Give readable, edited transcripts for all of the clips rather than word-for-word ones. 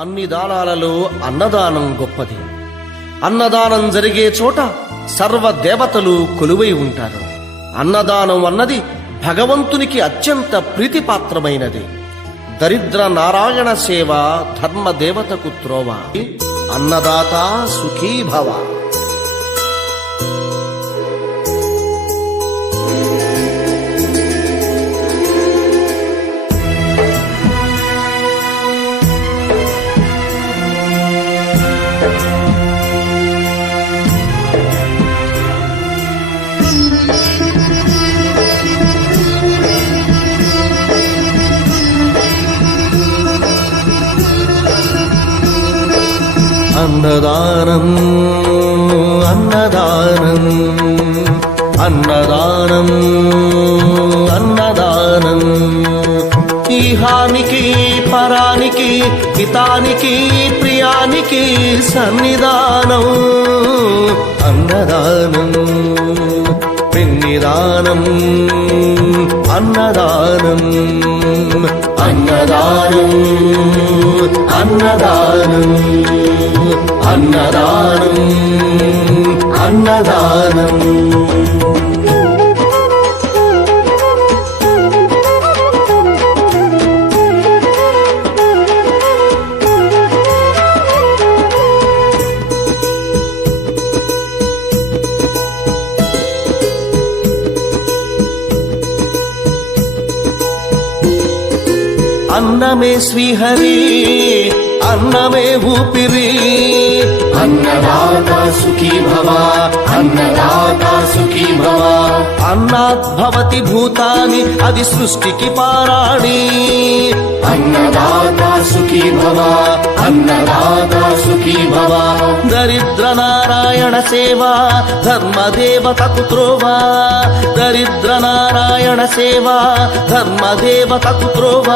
అన్ని దానాలలో అన్నదానం గొప్పది. అన్నదానం జరిగే చోట సర్వ దేవతలు కొలువై ఉంటారు. అన్నదానం అన్నది భగవంతునికి అత్యంత ప్రీతిపాత్రమైనది. దరిద్ర నారాయణ సేవ ధర్మదేవతకు త్రోవ. అన్నదాత సుఖీ భవ. అన్నదానం అన్నదానం అన్నదానం అన్నదానం ఈహానికి పరానికి హితానికి ప్రియానికి సన్నిధానం. అన్నదానం పిన్నిదానం అన్నదానం అన్నదానం అన్నదానం అన్నదానం అన్నదానం. అన్నమే శ్రీహరి అన్నమే ఊపిరి. అన్నదాత సుఖీ భవ అన్నదాత సుఖీ భవ. అన్నాద్భవతి భూతాని అది సృష్టికి పారాణి. అన్నదాత సుఖీ భవ అన్నదాత సుఖీ భవ. దరిద్ర నారాయణ సేవ ధర్మదేవతకు త్రోవ. దరిద్ర నారాయణ సేవ ధర్మదేవతకు త్రోవ.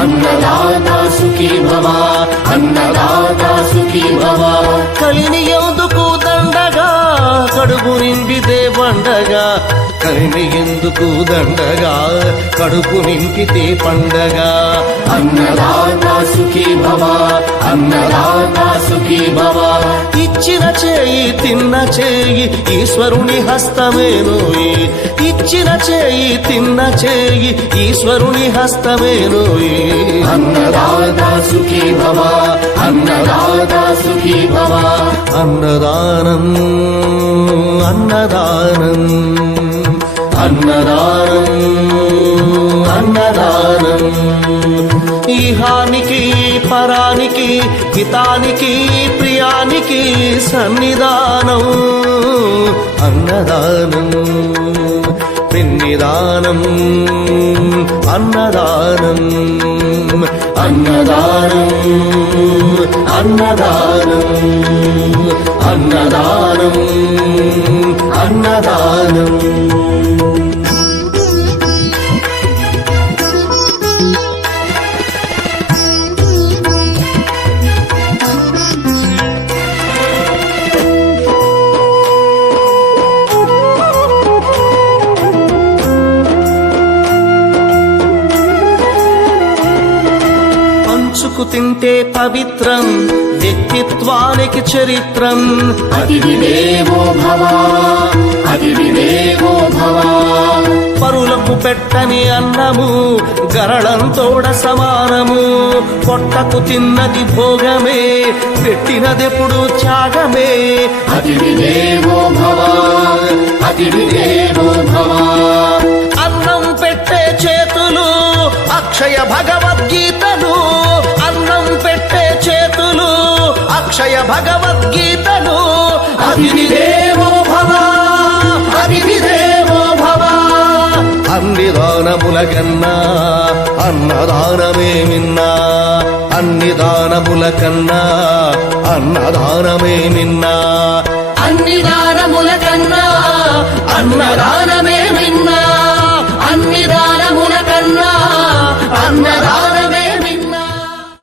అన్నదాత సుఖీ భవ అన్నదాత సుఖీ భవ. కలిని ఎందుకు దండగా కడుపు నింపితే పండగా. కలిని ఎందుకు దండగా కడుపు నింపితే పండగ. అన్నదాత సుఖీ భవ అన్నదాత సుఖీ భవ. ఇచ్చిన చేయి తిన్న చేయి ఈశ్వరుని హస్తమేనోయి. ఇచ్చిన చేయి తిన్న చేయి ఈశ్వరుని హస్తమేనోయి. అన్నదాత సుఖీ భవ అన్నదాత సుఖీ భవ. అన్నదానం అన్నదానం అన్నదానం అన్నదానం ఈహానికి పరానికి హితానికి ప్రియానికి సన్నిధానం. అన్నదానం పిన్నిదానం అన్నదానం అన్నదానం అన్నదానం అన్నదానం అన్నదానం. పంచుకు తింటే పవిత్రం వ్యక్తిత్వానికి చరిత్రం. అతిథి దేవో భవ అతిథి దేవో భవ. పరులకు పెట్టని అన్నము గరళంతోడ సమానము. పొట్టకు తిన్నది భోగమే పెట్టినదెప్పుడు త్యాగమే. అతిథి దేవో భవ అతిథి దేవో భవ. అన్నం పెట్టే చేతులు అక్షయ భగవద్గీతలు. అన్నం పెట్టే చేతులు అక్షయ భగవద్గీతలు. అతిథి దేవో భవ అతిథి దేవో భవ. అన్ని దానముల కన్నా అన్నదానమే మిన్నా. అన్ని దానముల కన్నా అన్నదానమే మిన్నా. అన్ని దానముల కన్నా అన్నదానమే